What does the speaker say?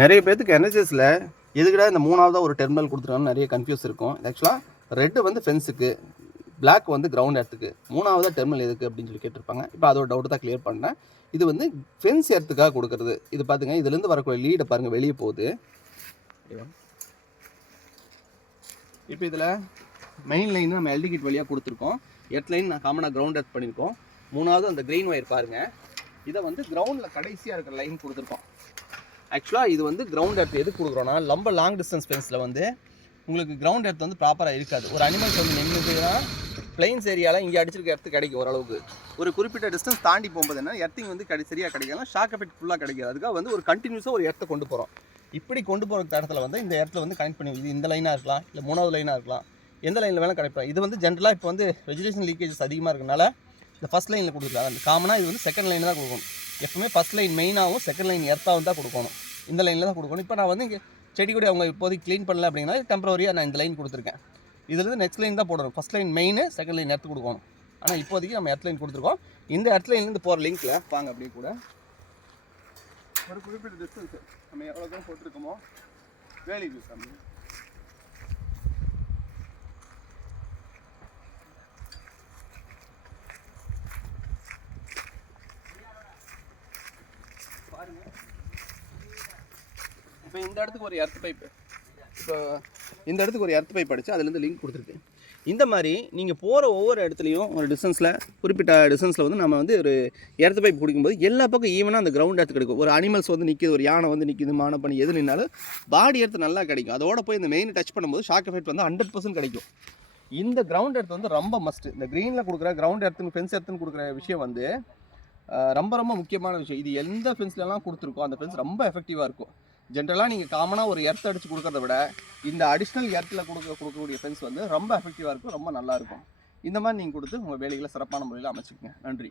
நிறைய பேருக்கு என்எஸ்எஸில் எதுக்கிட இந்த மூணாவதாக ஒரு டெர்மினல் கொடுத்துருக்கான்னு நிறைய கன்ஃபியூஸ் இருக்கும். ஆக்சுவலாக ரெட்டு வந்து ஃபென்ஸுக்கு, பிளாக் வந்து கிரவுண்ட் எர்த்துக்கு, மூணாவதாக டெர்மினல் எதுக்கு அப்படின்னு சொல்லி கேட்டிருப்பாங்க. இப்போ அதோட டவுட் தான் கிளியர் பண்ணேன். இது வந்து ஃபென்ஸ் எர்த்துக்காக கொடுக்குறது. இது பார்த்துங்க, இதுலேருந்து வரக்கூடிய லீடை பாருங்கள் வெளியே போகுது. இப்போ இதில் மெயின் லைன் நம்ம எல்டி கிட் வழியாக கொடுத்துருக்கோம். எர்த் லைன் நான் காமனாக கிரவுண்ட் எர்த் பண்ணியிருக்கோம். மூணாவது அந்த கிரெயின் ஒயர் பாருங்கள், இதை வந்து கிரவுண்டில் கடைசியாக இருக்கிற லைன் கொடுத்துருக்கோம். ஆக்சுவலாக இது வந்து கிரவுண்ட் எர்த் எதுக்கு கொடுக்குறோன்னா, ரொம்ப லாங் டிஸ்டன்ஸ் ஃபென்ஸில் வந்து உங்களுக்கு கிரவுண்ட் எர்த் வந்து ப்ராப்பராக இருக்காது. ஒரு அனிமல்ஸ் வந்து நின்றுதுன்னா பிளைன்ஸ் ஏரியாவில் இங்கே அடிச்சிருக்க எர்த்து கிடைக்கும் ஓரளவுக்கு. ஒரு குறிப்பிட்ட டிஸ்டன்ஸ் தாண்டி போகும்போது என்ன எர்த்திங் வந்து சரியாக கிடைக்கலாம், ஷாக் எஃபெக்ட் ஃபுல்லாக கிடைக்காது. அதுக்காக வந்து ஒரு கண்டினியூஸாக ஒரு எர்த்தை கொண்டு போகிறோம். இப்படி கொண்டு போகிற இடத்துல வந்து இந்த இடத்துல வந்து கனெக்ட் பண்ணி, இது இந்த லைனாக இருக்கலாம், இல்லை மூணாவது லைனாக இருக்கலாம், எந்த லைனில் வேணால் கிடைப்போம். இது வந்து ஜென்ரலாக இப்போ வந்து வெஜிடேஷன் லீக்கேஜஸ் அதிகமாக இருக்கனால இந்த ஃபஸ்ட் லைனில் கொடுத்துருக்காங்க. காமனாக இது வந்து செகண்ட் லைனில் தான் கொடுக்கணும். எப்பவுமே ஃபஸ்ட் லைன் மெயினாகவும் செகண்ட் லைன் எர்த்தாகவும் தான் கொடுக்கணும். இந்த லைனில் தான் கொடுக்கணும். இப்போ நான் வந்து இங்கே செடி கூட அவங்க இப்போதைக்கு க்ளீன் பண்ணல அப்படின்னா டெம்பரரியாக நான் இந்த லைன் கொடுத்துருக்கேன். இதுலேருந்து நெக்ஸ்ட் லைன் தான் போடணும். First line main, second line earth கொடுக்கணும். ஆனால் இப்போதைக்கு நம்ம எர்த் லைன் கொடுத்துருக்கோம். இந்த எர்த் லைன்லேருந்து போகிற லிங்க்கில் வாங்க அப்படியே கூட ஒரு குறிப்பிட்ட டிஸ்டன்ஸு நம்ம எவ்வளோ தான் போட்டிருக்கோமோ வேலி யூஸ் பண்ணி பாருங்கள். இப்போ இந்த இடத்துக்கு ஒரு எர்த் பைப்பு, இப்போ இந்த இடத்துக்கு ஒரு எர்த் பைப் அடித்து அதுலேருந்து லிங்க் கொடுத்துருக்கு. இந்த மாதிரி நீங்கள் போகிற ஒவ்வொரு இடத்துலையும் ஒரு டிஸ்டன்ஸில், குறிப்பிட்ட டிஸ்டன்ஸில் வந்து நம்ம வந்து ஒரு எர்த் பைப் குடிக்கும்போது எல்லா பக்கம் ஈவனாக அந்த கிரவுண்ட் எர்த் கிடைக்கும். ஒரு அனிமல்ஸ் வந்து நிற்கிது, ஒரு யானை வந்து நிற்கிது, மான பண்ணி எது நின்னாலும் பாடி எர்த் நல்லா கிடைக்கும். அதோட போய் இந்த மெயின் டச் பண்ணும்போது ஷாக் எஃபெக்ட் வந்து 100% கிடைக்கும். இந்த கிரவுண்ட் எர்த் வந்து ரொம்ப மஸ்ட்டு. இந்த க்ரீனில் கொடுக்குற கிரவுண்ட் எர்த்துன்னு, ஃபென்ஸ் எர்த்துன்னு கொடுக்குற விஷயம் வந்து ரொம்ப ரொம்ப முக்கியமான விஷயம். இது எந்த ஃபென்ஸ்லாம் கொடுத்துருக்கோ அந்த ஃபென்ஸ் ரொம்ப எஃபெக்டிவாக இருக்கும். ஜென்ரலாக நீங்கள் காமனாக ஒரு எர்த் அடித்து கொடுக்கறத விட இந்த அடிஷ்னல் எர்த்தில் கொடுக்கக்கூடிய ஃபென்ஸ் வந்து ரொம்ப எஃபெக்டிவாக இருக்கும், ரொம்ப நல்லாயிருக்கும். இந்த மாதிரி நீங்கள் கொடுத்து உங்கள் வேலைகளை சிறப்பான முறையில் அமைச்சுக்கங்க. நன்றி.